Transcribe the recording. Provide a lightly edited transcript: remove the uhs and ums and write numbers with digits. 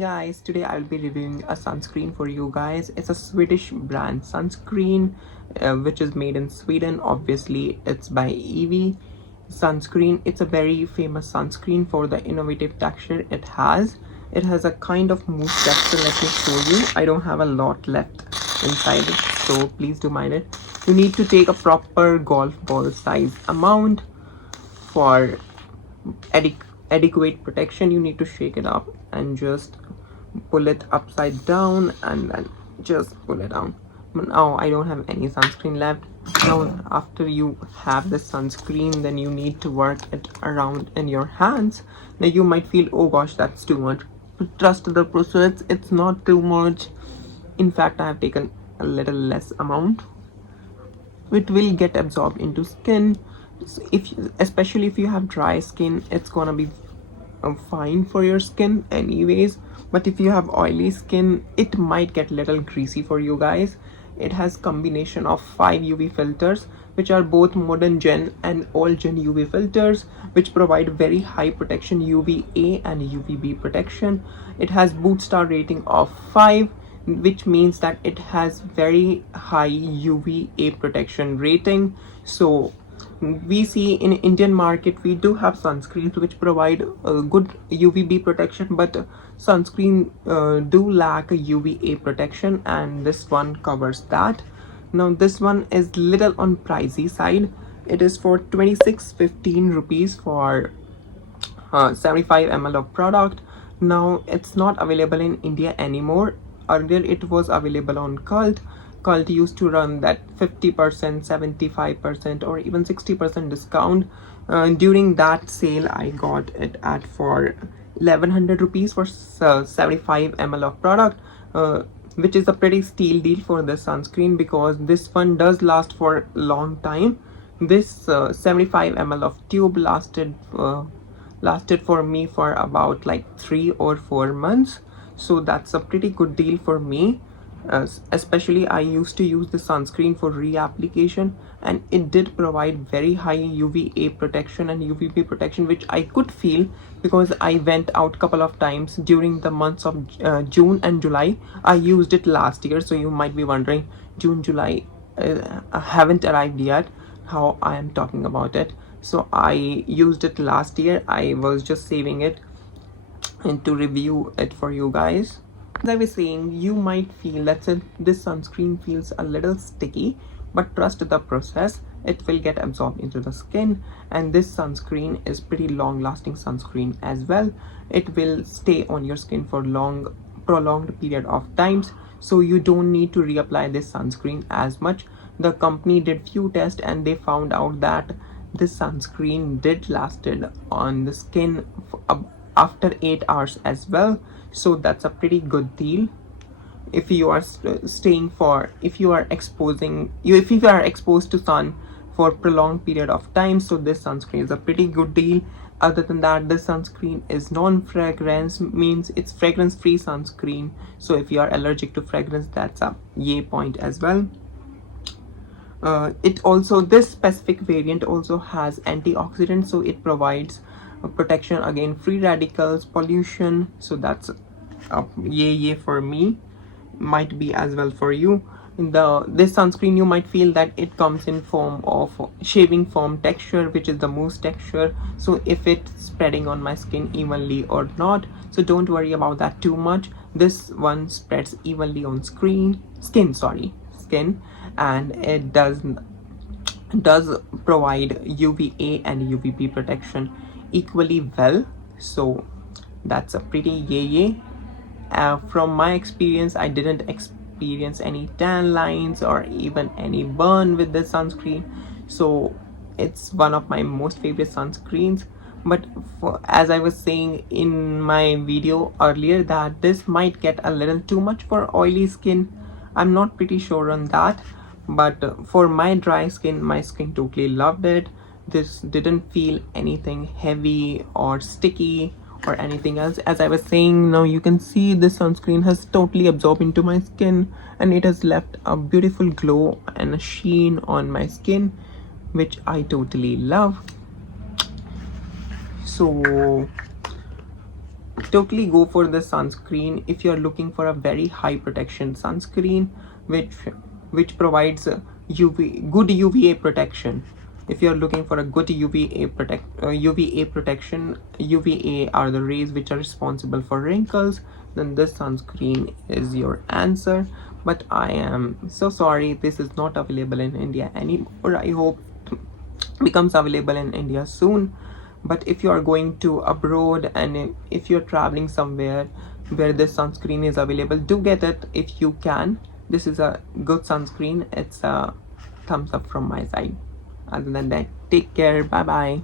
Guys, today I'll be reviewing a sunscreen for you guys. It's a Swedish brand Sunscreen, which is made in Sweden. Obviously, it's by Evie Sunscreen. It's a very famous sunscreen for the innovative texture it has. It has a kind of mousse texture. Let me show you. I don't have a lot left inside it, so please do mind it. You need to take a proper golf ball size amount for adequate protection. You need to shake it up and just pull it upside down and then just pull it down. Now I don't have any sunscreen left. Now after you have the sunscreen, then you need to work it around in your hands. Now you might feel, oh gosh, that's too much, but trust the process, it's not too much. In fact, I have taken a little less amount. It will get absorbed into skin. So especially if you have dry skin, it's gonna be fine for your skin anyways. But if you have oily skin, it might get a little greasy for you guys. It has combination of 5 UV filters, which are both modern gen and old gen UV filters, which provide very high protection UVA and UVB protection. It has boot star rating of 5, which means that it has very high UVA protection rating. So we see in Indian market we do have sunscreens which provide a good UVB protection, but sunscreen do lack a UVA protection, and this one covers that. Now this one is little on pricey side. It is for 26.15 rupees for 75 ml of product. Now it's not available in India anymore. Earlier it was available on Cult used to run that 50%, 75% or even 60% discount. During that sale I got it at for 1100 rupees for 75 ml of product, which is a pretty steal deal for the sunscreen, because this one does last for a long time. This 75 ml of tube lasted for me for about like 3 or 4 months, so that's a pretty good deal for me. Especially I used to use the sunscreen for reapplication, and it did provide very high UVA protection and UVB protection, which I could feel because I went out couple of times during the months of June and July. I used it last year, so you might be wondering, June, July haven't arrived yet, how I am talking about it. So I used it last year. I was just saving it and to review it for you guys. As I was saying, you might feel that this sunscreen feels a little sticky, but trust the process, it will get absorbed into the skin. And this sunscreen is pretty long lasting sunscreen as well. It will stay on your skin for prolonged period of times, so you don't need to reapply this sunscreen as much. The company did few tests and they found out that this sunscreen did lasted on the skin after 8 hours as well. So that's a pretty good deal if you are if you are exposed to sun for prolonged period of time. So this sunscreen is a pretty good deal. Other than that, this sunscreen is non-fragrance, means it's fragrance free sunscreen. So if you are allergic to fragrance, that's a yay point as well. This specific variant also has antioxidants, so it provides protection against free radicals, pollution. So that's a yay for me, might be as well for you. This sunscreen, you might feel that it comes in form of shaving foam texture, which is the mousse texture. So if it's spreading on my skin evenly or not, so don't worry about that too much. This one spreads evenly on skin, and it does provide UVA and UVB protection equally well. So that's a pretty yay. From my experience, I didn't experience any tan lines or even any burn with this sunscreen, so it's one of my most favorite sunscreens. But as I was saying in my video earlier, that this might get a little too much for oily skin. I'm not pretty sure on that, but for my dry skin, my skin totally loved it. This didn't feel anything heavy or sticky or anything else. As I was saying, now you can see this sunscreen has totally absorbed into my skin, and it has left a beautiful glow and a sheen on my skin, which I totally love. So totally go for the sunscreen if you're looking for a very high protection sunscreen which provides good UVA protection. If you're looking for a good UVA protection, UVA are the rays which are responsible for wrinkles, then this sunscreen is your answer. But I am so sorry, this is not available in India anymore. I hope it becomes available in India soon. But if you are going to abroad and if you're traveling somewhere where this sunscreen is available, do get it if you can. This is a good sunscreen. It's a thumbs up from my side. Other than that, take care. Bye bye.